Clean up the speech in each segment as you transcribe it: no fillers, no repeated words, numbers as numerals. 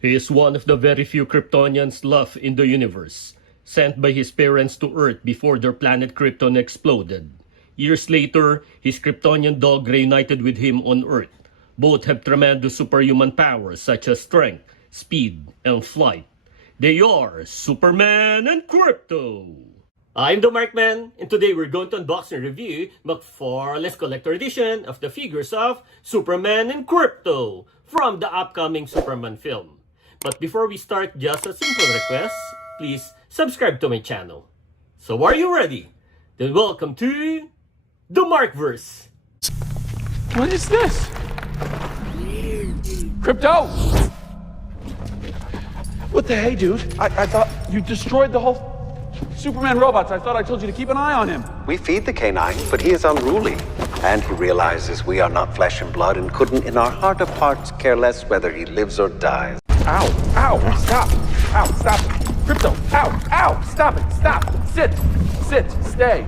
He is one of the very few Kryptonians left in the universe, sent by his parents to Earth before their planet Krypton exploded. Years later, his Kryptonian dog reunited with him on Earth. Both have tremendous superhuman powers such as strength, speed, and flight. They are Superman and Krypto! I'm the Markman, and today we're going to unbox and review McFarlane's collector edition of the figures of Superman and Krypto from the upcoming Superman film. But before we start, just a simple request, please subscribe to my channel. So are you ready? Then welcome to the Markverse. What is this? Krypto! What the hey, dude? I thought you destroyed the whole Superman robots. I thought I told you to keep an eye on him. We feed the canine, but he is unruly. And he realizes we are not flesh and blood and couldn't in our heart of hearts care less whether he lives or dies. Ow! Ow! Stop! Ow! Stop it! Krypto! Ow! Ow! Stop it! Stop! Sit! Sit! Stay!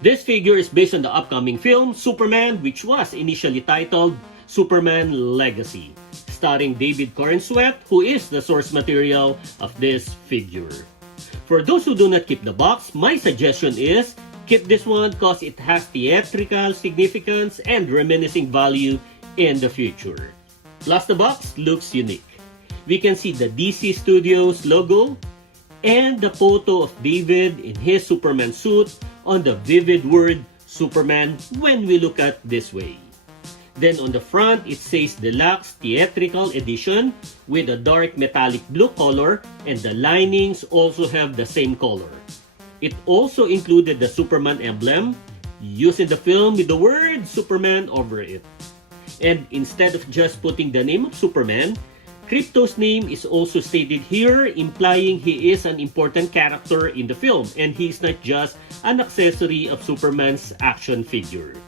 This figure is based on the upcoming film Superman, which was initially titled Superman Legacy, starring David Corenswet, who is the source material of this figure. For those who do not keep the box, my suggestion is keep this one because it has theatrical significance and reminiscing value in the future. Plus, the box looks unique. We can see the DC Studios logo and the photo of David in his Superman suit on the vivid word Superman when we look at this way. Then on the front, it says Deluxe Theatrical Edition with a dark metallic blue color, and the linings also have the same color. It also included the Superman emblem used in the film with the word Superman over it. And instead of just putting the name of Superman, Krypto's name is also stated here, implying he is an important character in the film and he is not just an accessory of Superman's action figure.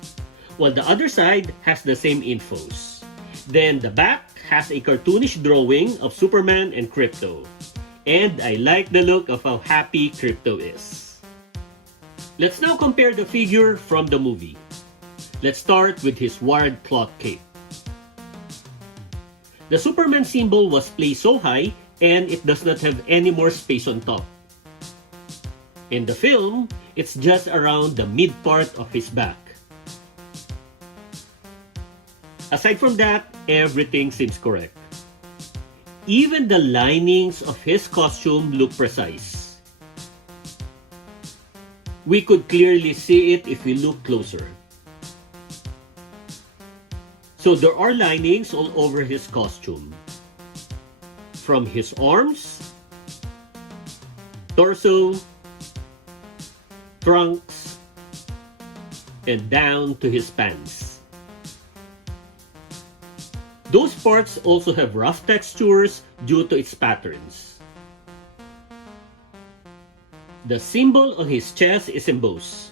While the other side has the same infos. Then the back has a cartoonish drawing of Superman and Krypto. And I like the look of how happy Krypto is. Let's now compare the figure from the movie. Let's start with his wired cloth cape. The Superman symbol was placed so high and it does not have any more space on top. In the film, it's just around the mid part of his back. Aside from that, everything seems correct. Even the linings of his costume look precise. We could clearly see it if we look closer. So there are linings all over his costume. From his arms, torso, trunks, and down to his pants. Those parts also have rough textures due to its patterns. The symbol on his chest is embossed.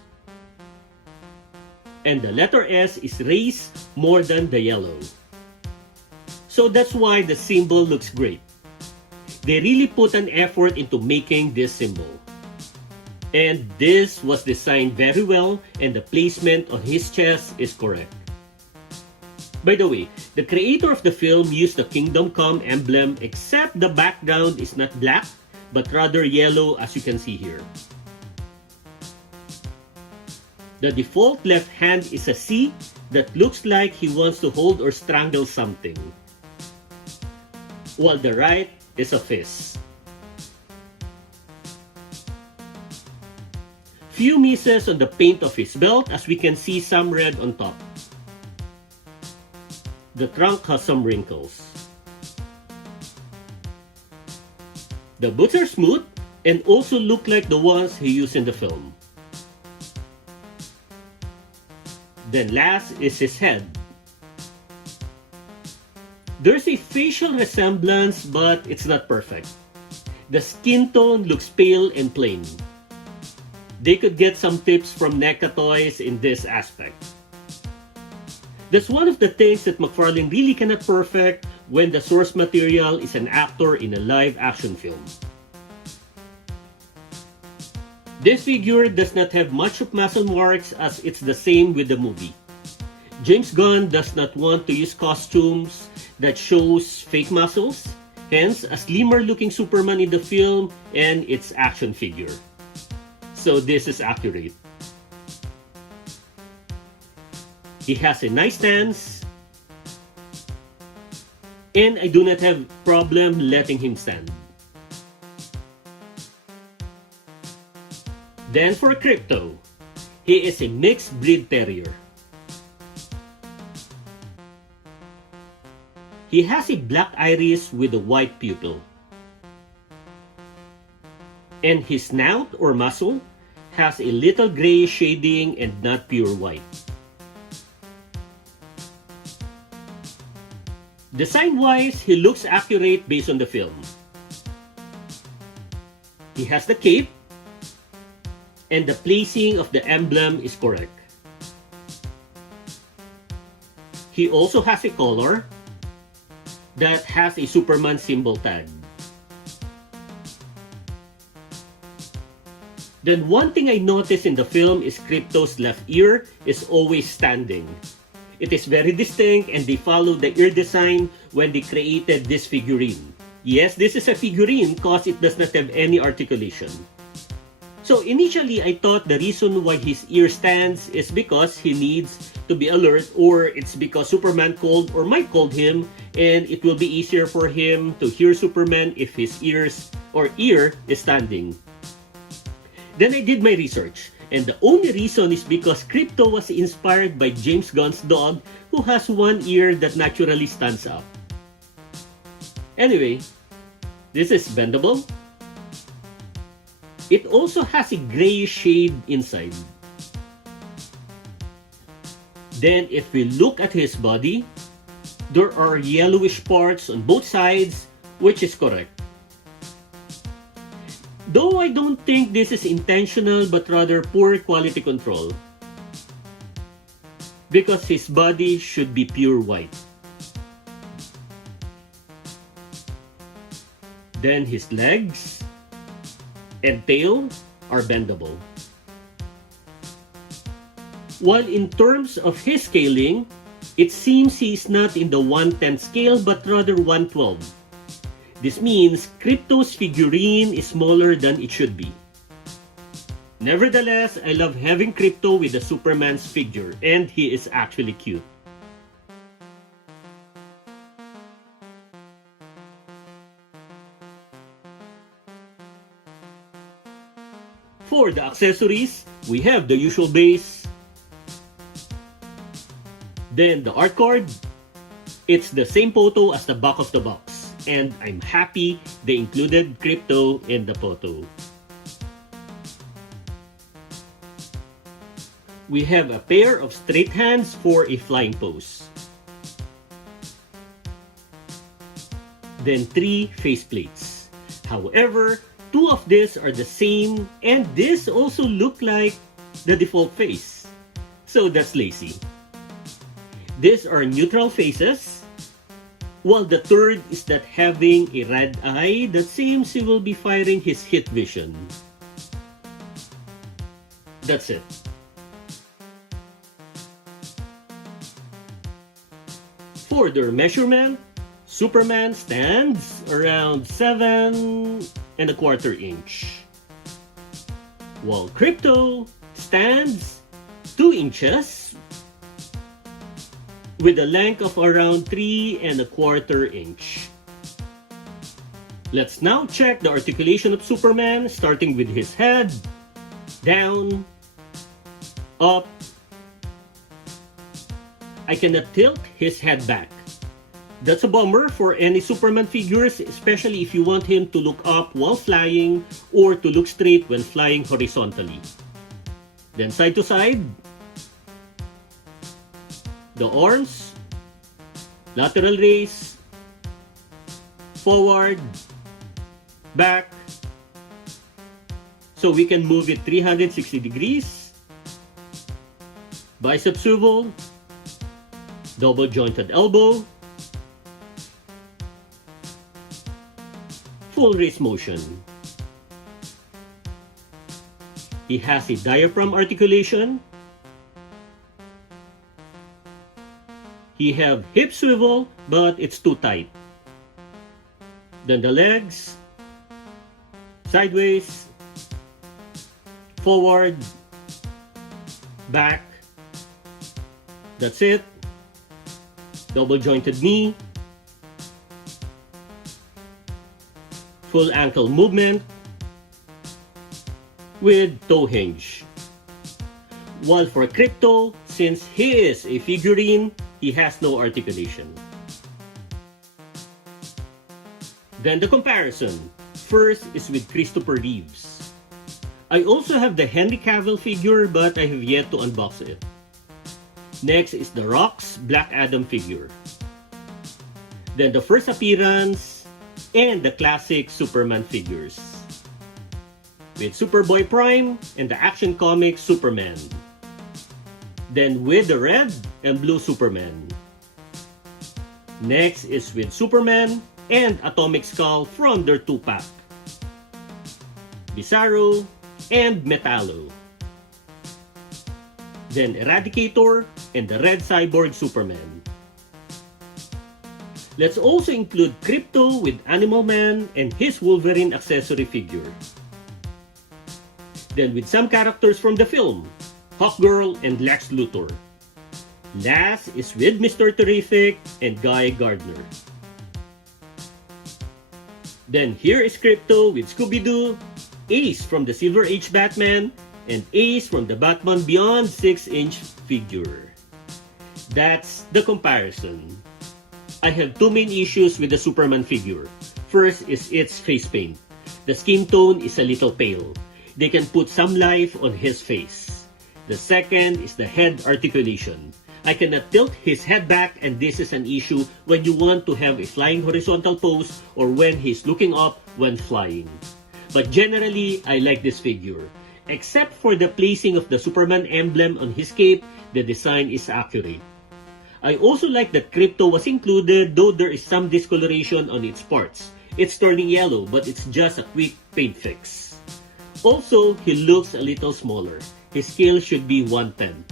And the letter S is raised more than the yellow. So that's why the symbol looks great. They really put an effort into making this symbol. And this was designed very well and the placement on his chest is correct. By the way, the creator of the film used the Kingdom Come emblem except the background is not black but rather yellow as you can see here. The default left hand is a C that looks like he wants to hold or strangle something, while the right is a fist. Few misses on the paint of his belt as we can see some red on top. The trunk has some wrinkles. The boots are smooth and also look like the ones he used in the film. Then last is his head. There's a facial resemblance but it's not perfect. The skin tone looks pale and plain. They could get some tips from NECA Toys in this aspect. That's one of the things that McFarlane really cannot perfect when the source material is an actor in a live action film. This figure does not have much of muscle marks, as it's the same with the movie. James Gunn does not want to use costumes that shows fake muscles, hence a slimmer looking Superman in the film and its action figure. So this is accurate. He has a nice stance, and I do not have problem letting him stand. Then for Krypto, he is a mixed breed terrier. He has a black iris with a white pupil. And his snout or muzzle has a little gray shading and not pure white. Design-wise, he looks accurate based on the film. He has the cape, and the placing of the emblem is correct. He also has a collar that has a Superman symbol tag. Then one thing I noticed in the film is Krypto's left ear is always standing. It is very distinct, and they followed the ear design when they created this figurine. Yes, this is a figurine because it does not have any articulation. So initially, I thought the reason why his ear stands is because he needs to be alert, or it's because Superman called or might called him, and it will be easier for him to hear Superman if his ears or ear is standing. Then I did my research, and the only reason is because Krypto was inspired by James Gunn's dog, who has one ear that naturally stands up. Anyway, this is bendable. It also has a grayish shade inside. Then if we look at his body, there are yellowish parts on both sides, which is correct. Though I don't think this is intentional but rather poor quality control, because his body should be pure white. Then his legs and tail are bendable. While in terms of his scaling, it seems he is not in the 1/10 scale but rather 1/12. This means Krypto's figurine is smaller than it should be. Nevertheless, I love having Krypto with the Superman's figure, and he is actually cute. For the accessories, we have the usual base. Then the art card. It's the same photo as the back of the box, and I'm happy they included Krypto in the photo. We have a pair of straight hands for a flying pose. Then 3 faceplates. However, 2 of these are the same, and this also look like the default face. So that's lazy. These are neutral faces, while the third is that having a red eye that seems he will be firing his hit vision. That's it. For their measurement, Superman stands around 7¼ inch, while Krypto stands 2 inches with a length of around 3¼ inch. Let's now check the articulation of Superman, starting with his head, down, up. I cannot tilt his head back. That's a bummer for any Superman figures, especially if you want him to look up while flying or to look straight when flying horizontally. Then side to side, the arms, lateral raise, forward, back, So we can move it 360 degrees, bicep swivel, double jointed elbow, full wrist motion. He has a diaphragm articulation. He have hip swivel, but it's too tight. Then the legs, sideways, forward, back. That's it. Double jointed knee. Full ankle movement with toe hinge. While for Krypto, since he is a figurine, he has no articulation. Then the comparison. First is with Christopher Reeves. I also have the Henry Cavill figure, but I have yet to unbox it. Next is The Rock's Black Adam figure. Then the first appearance and the classic Superman figures. With Superboy Prime and the Action Comics Superman. Then with the red and blue Superman. Next is with Superman and Atomic Skull from their 2-pack. Bizarro and Metallo. Then Eradicator and the red cyborg Superman. Let's also include Krypto with Animal Man and his Wolverine accessory figure. Then with some characters from the film, Hawkgirl and Lex Luthor. Last is with Mr. Terrific and Guy Gardner. Then here is Krypto with Scooby-Doo, Ace from the Silver Age Batman, and Ace from the Batman Beyond 6-inch figure. That's the comparison. I have two main issues with the Superman figure. First is its face paint. The skin tone is a little pale. They can put some life on his face. The second is the head articulation. I cannot tilt his head back, and this is an issue when you want to have a flying horizontal pose or when he's looking up when flying. But generally, I like this figure. Except for the placing of the Superman emblem on his cape, the design is accurate. I also like that Krypto was included, though there is some discoloration on its parts. It's turning yellow, but it's just a quick paint fix. Also, he looks a little smaller. His scale should be 1/10.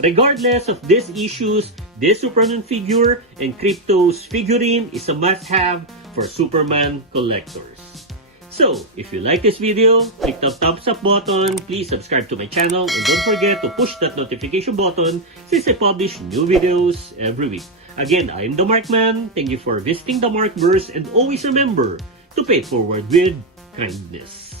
Regardless of these issues, this Superman figure and Krypto's figurine is a must-have for Superman collectors. So, if you like this video, click the thumbs up button, please subscribe to my channel, and don't forget to push that notification button since I publish new videos every week. Again, I am the Markman. Thank you for visiting the Markverse, and always remember to pay it forward with kindness.